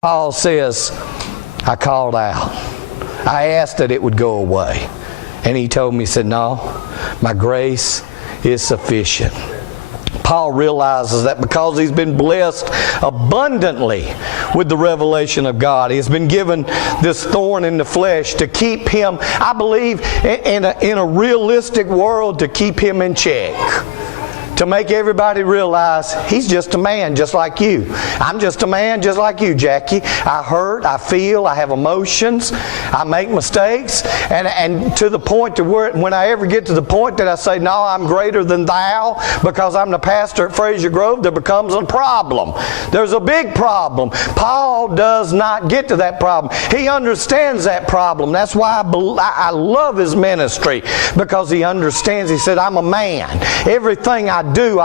Paul says, I called out. I asked that it would go away. And he told me, he said, no, my grace is sufficient. Paul realizes that because he's been blessed abundantly with the revelation of God, he's been given this thorn in the flesh to keep him, I believe, in a realistic world, to keep him in check. To make everybody realize he's just a man just like you. I'm just a man just like you, Jackie. I hurt, I feel, I have emotions, I make mistakes, and to the point to where when I ever get to the point that I say, no, I'm greater than thou because I'm the pastor at Frazier Grove, there becomes a problem. There's a big problem. Paul does not get to that problem. He understands that problem. That's why I love his ministry, because he understands. He said, I'm a man. Everything I do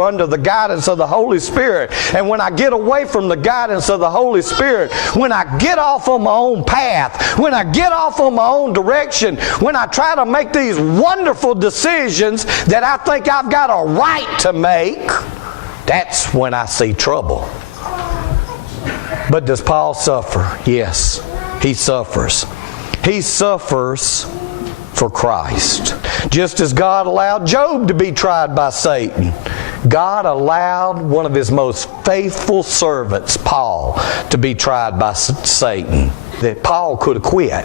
under the guidance of the Holy Spirit. And when I get away from the guidance of the Holy Spirit, when I get off on my own path, when I get off on my own direction, when I try to make these wonderful decisions that I think I've got a right to make, that's when I see trouble. But does Paul suffer? Yes, he suffers. He suffers for Christ. Just as God allowed Job to be tried by Satan, God allowed one of his most faithful servants, Paul, to be tried by Satan. That Paul could have quit.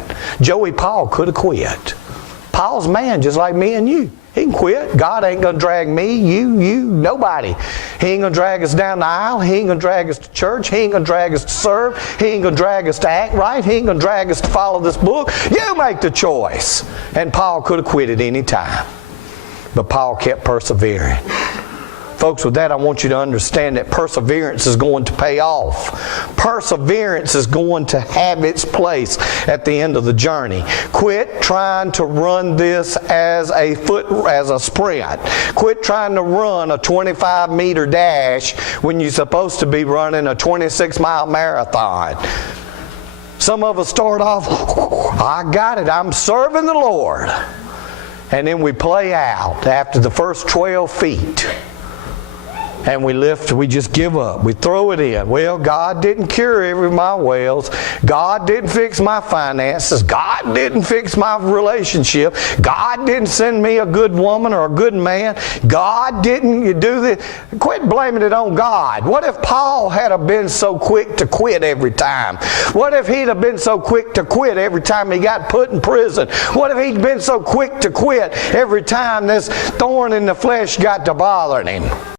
Paul could have quit. Paul's a man just like me and you. He can quit. God ain't going to drag me, you, nobody. He ain't going to drag us down the aisle. He ain't going to drag us to church. He ain't going to drag us to serve. He ain't going to drag us to act right. He ain't going to drag us to follow this book. You make the choice. And Paul could have quit at any time. But Paul kept persevering. Folks, with that, I want you to understand that perseverance is going to pay off. Perseverance is going to have its place at the end of the journey. Quit trying to run this as a sprint. Quit trying to run a 25-meter dash when you're supposed to be running a 26-mile marathon. Some of us start off, I got it, I'm serving the Lord. And then we play out after the first 12 feet. And we just give up. We throw it in. Well, God didn't cure every of my wells. God didn't fix my finances. God didn't fix my relationship. God didn't send me a good woman or a good man. God didn't do this. Quit blaming it on God. What if Paul had been so quick to quit every time? What if he'd have been so quick to quit every time he got put in prison? What if he'd been so quick to quit every time this thorn in the flesh got to bothering him?